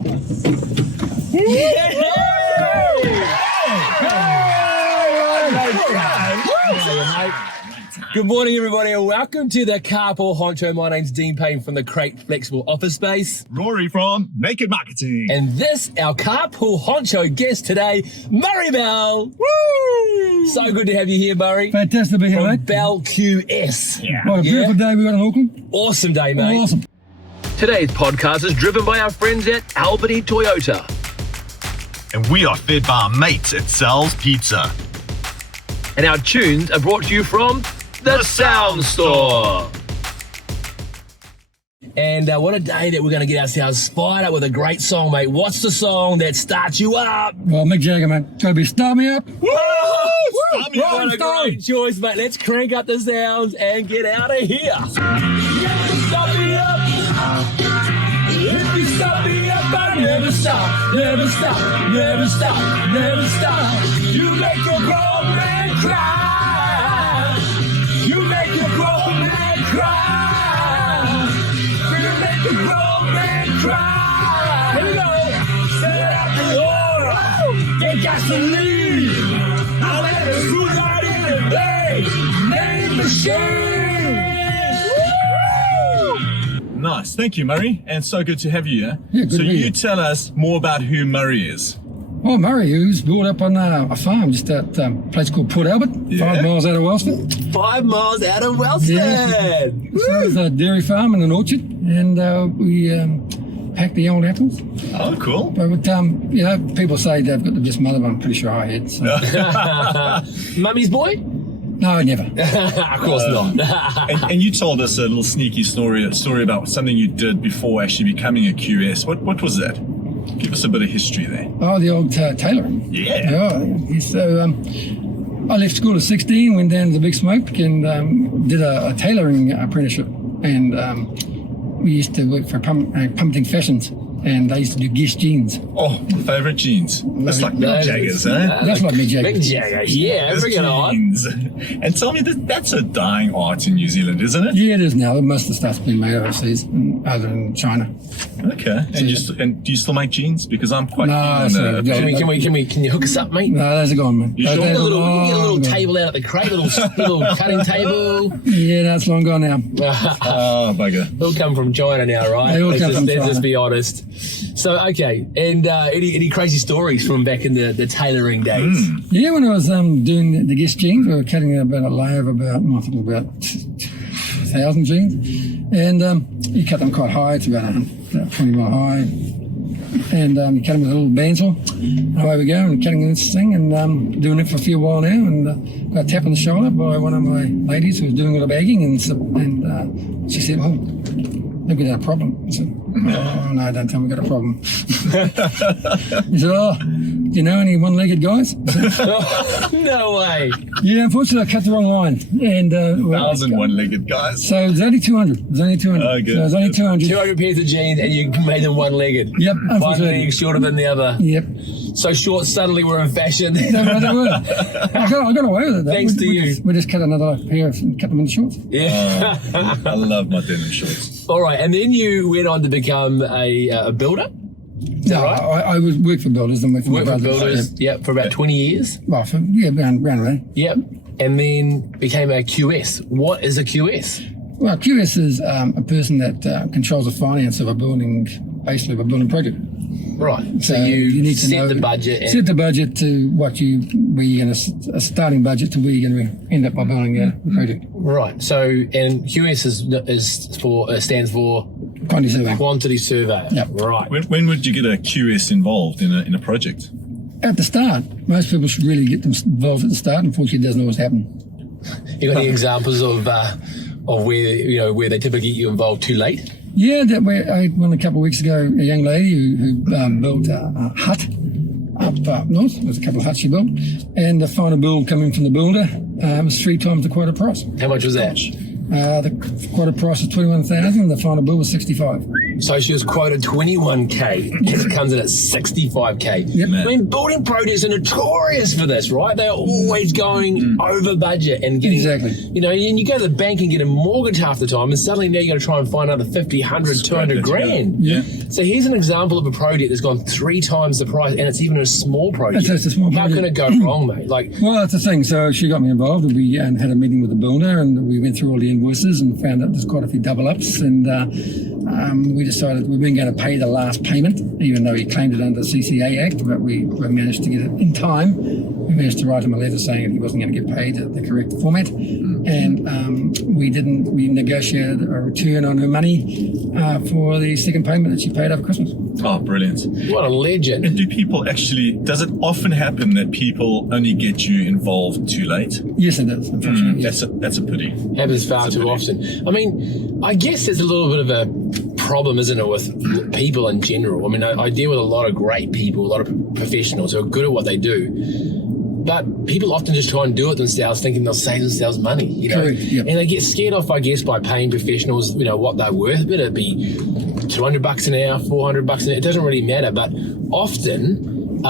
Good morning, everybody, and welcome to the Carpool Honcho. My name's Dean Payne from the Crate Flexible Office Space. Rory from Naked Marketing. And this, our Carpool Honcho guest today, Murray Bell. Woo! So good to have you here, Murray. Fantastic to be here, From mate. Bell QS. Yeah. What a beautiful day we got in Auckland. Awesome day, mate. Awesome. Today's podcast is driven by our friends at Albany Toyota. And we are fed by our mates at Sal's Pizza. And our tunes are brought to you from the Sound Store. And what a day that we're going to get ourselves fired up with a great song, mate. What's the song that starts you up? Well, Mick Jagger, man. It's got to be Start Me Up. Woo! Start me up. What a great choice, mate. Let's crank up the sounds and get out of here. Start me up. If you start me up, I never stop, never stop, never stop, never stop. You make a grown man cry. You make a grown man cry. You make a grown man cry. Hello, set up the order. Get gasoline. I'll let it screw right in and play. Name machine. Nice. Thank you, Murray. And so good to have you here. Yeah, good so to be you here. tell us more about who Murray is. Well, Murray, who's brought up on a farm just at a place called Port Albert, Yeah. 5 miles out of Wellston. 5 miles out of Wellston. Yeah. So it's a dairy farm and an orchard, and we pack the old apples. Oh, cool. But you know, people say they've got the best mother, but I'm pretty sure I had. So. Mummy's boy? No, never. Of course not. And you told us a little sneaky story about something you did before actually becoming a QS. What was that? Give us a bit of history there. Oh, the old tailoring. Yeah. Yeah. So I left school at 16, went down to the Big Smoke and did a tailoring apprenticeship. And we used to work for Pumping Fashions, and they used to do Guess jeans. Oh, my favourite jeans. That's like Mick Jagger's, eh? That's like Mick Jagger. Mick Jagger, yeah, bring it on. Jeans. And tell me, that's a dying art in New Zealand, isn't it? Yeah, it is now. Most of the stuff's been made overseas, other than China. Okay. And do you still make jeans? Because I'm quite No, keen sorry, on Can you hook us up, mate? No, those are gone, man. You Those sure? days Get a are little, we can get a little long gone. table out at the crate, little cutting table. Yeah, that's long gone now. Oh, bugger. They'll come from China now, right? They all come from Let's China. just be honest. So, okay, and any crazy stories from back in the tailoring days? Yeah, when I was doing the Guess jeans, we were cutting about a layer of about 1,000 jeans, and you cut them quite high. It's about 20 mile high, and you cut them with a little bandsaw. And away we go, and cutting this thing, and doing it for a few while now, and got a tap on the shoulder by one of my ladies who was doing a lot of bagging, and she said, "Oh, look, we got a problem." I said, "Oh no, don't tell me we got a problem." He said, "Oh, do you know any one-legged guys?" I said, No way. yeah, unfortunately, I cut the wrong line. And 1,000 one-legged guys. so it was only 200. It was only 200. Oh, good, So it was only good. 200. 200 pairs of jeans and you made them one-legged. Yep, One unfortunately. leg shorter than the other. Yep. So short suddenly we're in fashion. No, they were. I got away with it, though. Thanks to you. We just cut another pair and cut them into shorts. Yeah. I love my denim shorts. All right, and then you went on to become a builder? No, right? I was worked for builders and worked for my Worked for brothers. builders, yep, for about 20 years. Well, round there. Yep. And then became a QS. What is a QS? Well, QS is a person that controls the finance of a building, basically of a building project. Right. So So you need to set know the budget. And Set the budget to where you're going to, a starting budget to where you're going to end up by building a project. right. So, and QS stands for Quantity survey. quantity surveyor. Yep. Right. When would you get a QS involved in a project? At the start, most people should really get them involved at the start. Unfortunately, it doesn't always happen. You got any examples of where they typically get you involved too late? Yeah, I had one a couple of weeks ago, a young lady who built a hut up north. There was a couple of huts she built, and the final build coming from the builder was 3 times the quoted price. How much was that? The quoted price was 21,000. The final bill was 65. So she was quoted 21k. It comes in at 65k. Yep. I mean, building projects are notorious for this, right? They are always going over budget and getting, Exactly. you know, and you go to the bank and get a mortggage half the time, and suddenly now you got to try and find another 50, 100, 200 grand. Yeah. So here's an example of a project that's gone 3 times the price, and it's even a small project. It's a small How project. can it go wrong, mate? Like, Well, that's the thing. So she got me involved, and we had a meeting with the builder, and we went through all the invoices and found out there's quite a few double ups, and we decided we weren't going to pay the last payment, even though he claimed it under the CCA Act, but we managed to get it in time. We managed to write him a letter saying that he wasn't going to get paid at the correct format, and we negotiated a return on her money for the second payment that she paid over Christmas. Oh, brilliant. what a legend. And do people actually, does it often happen that people only get you involved too late? Yes, it does, unfortunately. Yes. That's a pity. Happens far That's a too pity. often. I mean, I guess there's a little bit of a problem, isn't it, with people in general? I mean, I deal with a lot of great people, a lot of professionals who are good at what they do. But people often just try and do it themselves, thinking they'll save themselves money, you know. Correct, yep. And they get scared off, I guess, by paying professionals, you know, what they're worth. But it'd be $200 an hour, $400 an hour. It doesn't really matter. But often,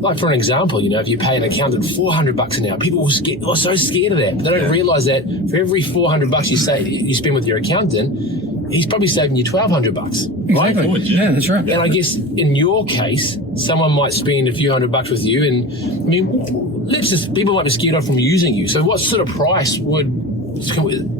like for an example, you know, if you pay an accountant $400 an hour, people are so scared of that. But they don't realise that for every $400 you spend with your accountant, he's probably saving you $1,200. Right? Exactly. Yeah, that's right. And I guess in your case, someone might spend a few $100 with you, and I mean, people might be scared off from using you. So, what sort of price would,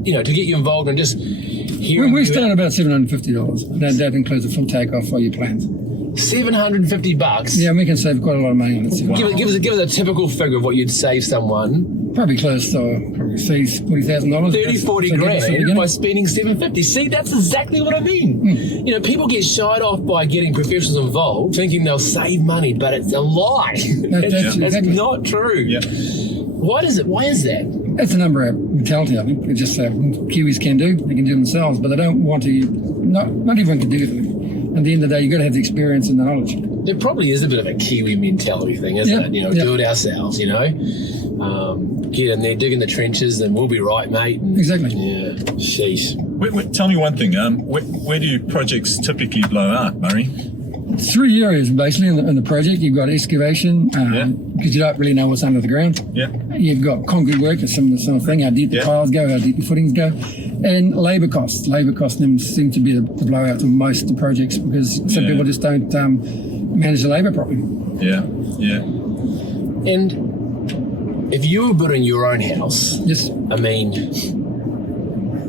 you know, to get you involved and just hearing? We start about $750. That includes a full takeoff for your plans. $750. Yeah, we can save quite a lot of money on it. Give us a typical figure of what you'd save someone. Probably close to $40,000. 30, 40 grand by spending $750. See, that's exactly what I mean. You know, people get shied off by getting professionals involved, thinking they'll save money, but it's a lie. That's exactly. not true. Yeah. Why is that? That's a number of mentality, I think. It's just Kiwis can do. They can do themselves, but they don't want to. Not everyone can do it. At the end of the day, you've got to have the experience and the knowledge. There probably is a bit of a Kiwi mentality thing, isn't it? You know, do it ourselves, you know. Get in there, dig in the trenches, and we'll be right, mate. And, Exactly. yeah, sheesh. Tell me one thing. Where do projects typically blow out, Murray? 3 areas basically in the project. You've got excavation because you don't really know what's under the ground. Yeah. You've got concrete work, a similar thing. How deep the tiles go, how deep the footings go, and labour costs. Labour costs seem to be the blowout of most of the projects because some people just don't manage the labour properly. Yeah. Yeah. And if you were building your own house, Yes. I mean,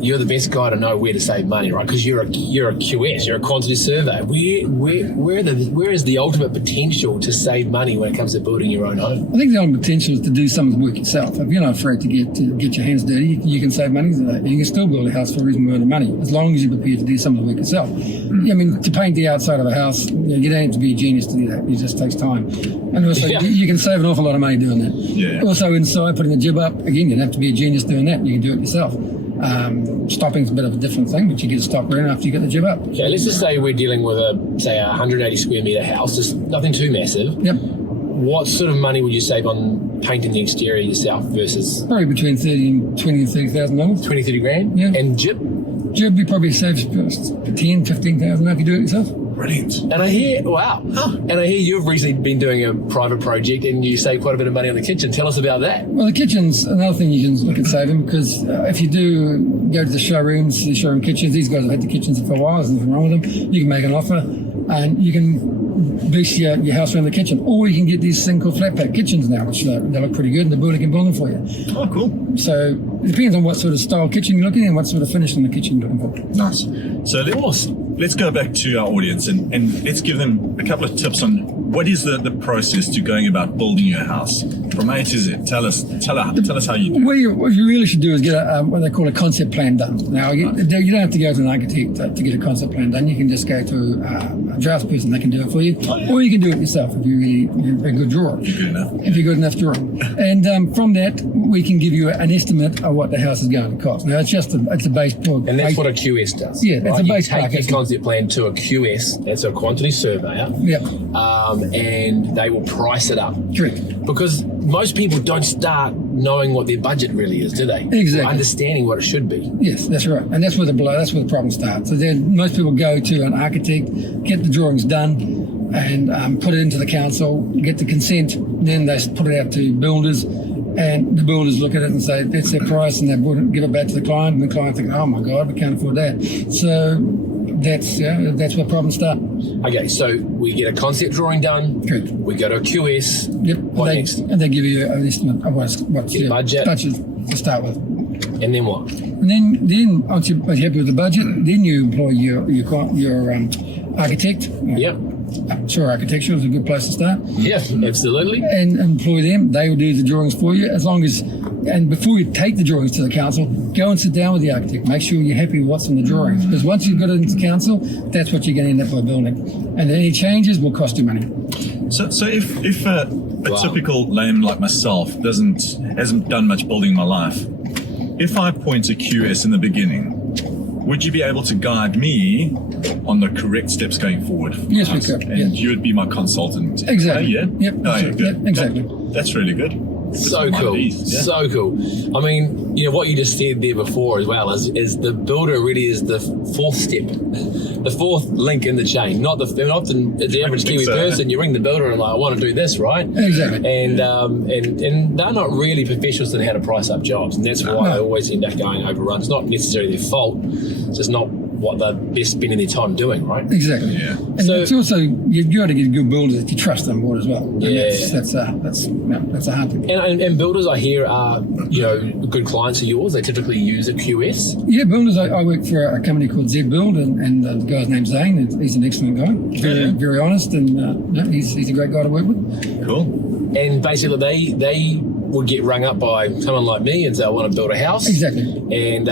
you're the best guy to know where to save money, right? Because you're a QS, you're a quantity surveyor. Where is the ultimate potential to save money when it comes to building your own home? I think the only potential is to do some of the work yourself. If you're not afraid to get your hands dirty, you can save money. You can still build a house for a reasonable amount of money, as long as you're prepared to do some of the work yourself. I mean, to paint the outside of a house, you don't have to be a genius to do that. It just takes time. And also, you can save an awful lot of money doing that. Yeah. Also, inside, putting a jib up, again, you don't have to be a genius doing that. You can do it yourself. Stopping's a bit of a different thing, but you get a stopper in after you get the jib up. Okay, let's just say we're dealing with a 180 square metre house, just nothing too massive. Yep. What sort of money would you save on painting the exterior yourself versus Probably between $20,000 and $30,000. 20, 30 grand? Yeah. And jib? Jib, you probably save $10,000, $15,000 if you do it yourself. Brilliant. And I hear, and I hear you've recently been doing a private project and you save quite a bit of money on the kitchen. Tell us about that. Well, the kitchen's another thing you can look at saving because if you do go to the showroom kitchens, these guys have had the kitchens for a while, there's nothing wrong with them. You can make an offer and you can boost your house around the kitchen. Or you can get these thing called flat pack kitchens now, which they look pretty good and the builder can build them for you. Oh, cool. So it depends on what sort of style kitchen you're looking at and what sort of finish in the kitchen you're looking for. Nice. So let's go back to our audience and let's give them a couple of tips on what is the process to going about building your house from A to Z. Tell us how you do it. What you really should do is get what they call a concept plan done. Now, you don't have to go to an architect to get a concept plan done. You can just go to a draftsperson that can do it for you. Oh, yeah. Or you can do it yourself if you're a good drawer. Good enough. If you're good enough drawing. And from that, we can give you an estimate of what the house is going to cost. Now, it's a base build. And that's what a QS does. Yeah, it's a base You take package. your concept plan to a QS, that's a quantity surveyor, Yep. and they will price it up. Correct. Because most people don't start knowing what their budget really is, do they? Exactly. Or understanding what it should be. Yes, that's right. And that's where the problem starts. So then most people go to an architect, get the drawings done, and put it into the council, get the consent, then they put it out to builders, and the builders look at it and say, that's their price, and they give it back to the client, and the client thinks, oh my God, we can't afford that. So that's where problems start. Okay, so we get a concept drawing done. Correct. We go to a QS. Yep. What next? And they give you an estimate of what's your budget to start with. And then what? And then once you're happy with the budget, then you employ your architect. Yep. Sure, architecture is a good place to start. Yeah, absolutely. And employ them. They will do the drawings for you. And before you take the drawings to the council, go and sit down with the architect. Make sure you're happy with what's in the drawings. Because once you've got it into council, that's what you're going to end up with building. And any changes will cost you money. So if a typical layman like myself hasn't done much building in my life, if I point a QS in the beginning, would you be able to guide me on the correct steps going forward? Yes, we could. And Yes. you would be my consultant. Exactly. Yeah? Yep. Oh, That's yeah, right. good. Yep, exactly. That's really good. So Might cool. be, yeah. So cool. I mean, you know, what you just said there before as well is the builder really is the fourth step, the fourth link in the chain. Not the average Kiwi person. You ring the builder and like, I want to do this, right? Exactly. And they're not really professionals in how to price up jobs, and that's why they always end up going overrun. It's not necessarily their fault. It's just not what they're best spending their time doing, right? Exactly. Yeah. And So- it's also, you've got to get good builders that you trust on board as well. And Yeah. That's a hard thing. And builders I hear are, you know, good clients of yours. They typically use a QS. Yeah, builders. I work for a company called Z Build, and the guy's name's Zane. And he's an excellent guy, very honest, and he's a great guy to work with. Cool. And basically they would get rung up by someone like me and say, I want to build a house. Exactly. And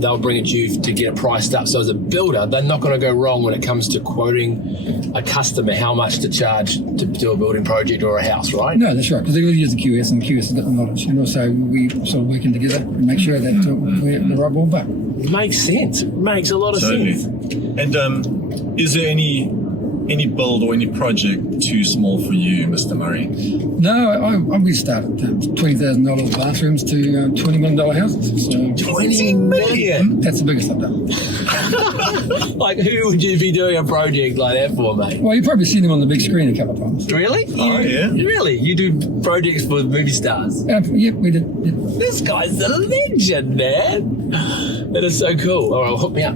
they'll bring it to you to get it priced up. So as a builder, they're not going to go wrong when it comes to quoting a customer how much to charge to do a building project or a house, right? No, that's right, because they use the QS, and the QS has got the knowledge, and also we sort of working together and make sure that we're the right ballpark. Makes sense. Makes a lot of sense. And is there any build or any project too small for you, Mr. Murray? No, we started $20,000 bathrooms to $20 million houses. So 20 million. that's the biggest I've done. Like, who would you be doing a project like that for, mate? Well, you've probably seen them on the big screen a couple of times. Really? Oh, yeah. Really? You do projects for movie stars? Yep, we did. Yep. This guy's a legend, man. That is so cool. All right, hook me up.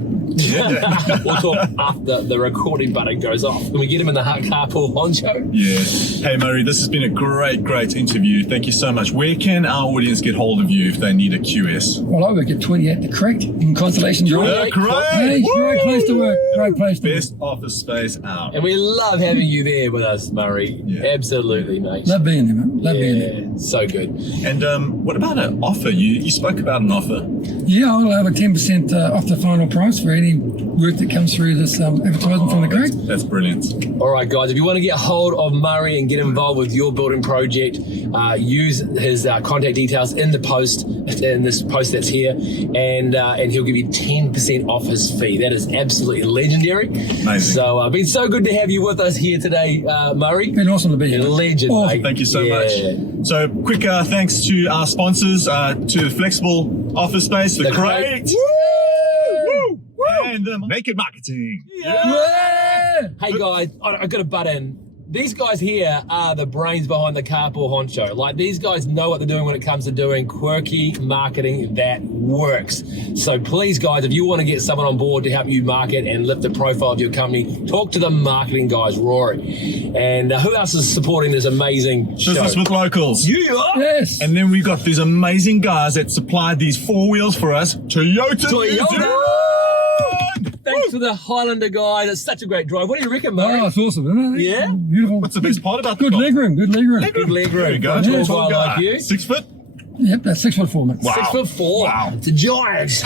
We'll talk after the recording button goes off. Can we get him in the Carpool Honcho? Yeah. Hey, Murray, this has been a great interview. Thank you so much. Where can our audience get hold of you if they need a QS? Well, I work at 28 The Creek in Constellation Drive. Great. Hey, great place to work. Great place to work. Best office space out. And we love having you there with us, Murray. Yeah. Absolutely, mate. Love being there, man. Love being there. Yeah, so good. And what about an offer? You spoke about an offer. Yeah, I'll have a 10% off the final price for any work that comes through this advertisement from the Creek. That's brilliant. All right, guys, if you want to get hold of Murray and get involved with your building project, use his contact details in this post that's here, and he'll give you 10% off his fee. That is absolutely legendary. Amazing. So it's been so good to have you with us here today, Murray. Been awesome to be here. Legend, Awesome. mate. Thank you so Yeah. much. So quick thanks to our sponsors, to the Flexible Office Space, the Crate, Woo! and Naked Marketing. Yeah. Hey guys, I got to butt in. These guys here are the brains behind the Carpool Honcho. Like, these guys know what they're doing when it comes to doing quirky marketing that works. So please, guys, if you want to get someone on board to help you market and lift the profile of your company, talk to the marketing guys, Rory. And who else is supporting this amazing show? Business with locals. You are. Yes. And then we've got these amazing guys that supplied these 4 wheels for us. Toyota. Thanks to the Highlander guys. It's such a great drive. What do you reckon, Murray? Oh, it's awesome, isn't it? Yeah? Beautiful. What's the best part about the Good car? leg room. Good leg room. Good leg room. There you go. For a Yeah, tall guy like you. 6 foot. Yep, that's 6'4", mate. Wow. 6'4". Wow. It's a giant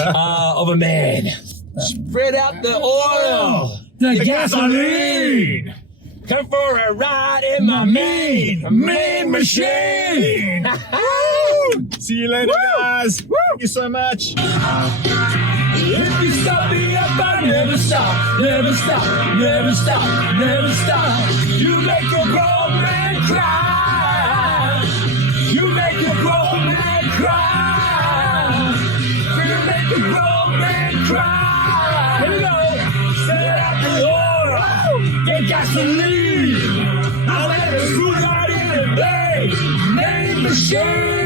of a man. Spread out the oil. The Gasoline. Come for a ride in my mean machine. See you later, guys. Thank you so much. If you stop me up, I never stop, never stop, never stop, never stop. You make a grown man cry. rope and cry. Here we go. Set up the order. Get gasoline. I'll let the screw right in the bay. Name machine.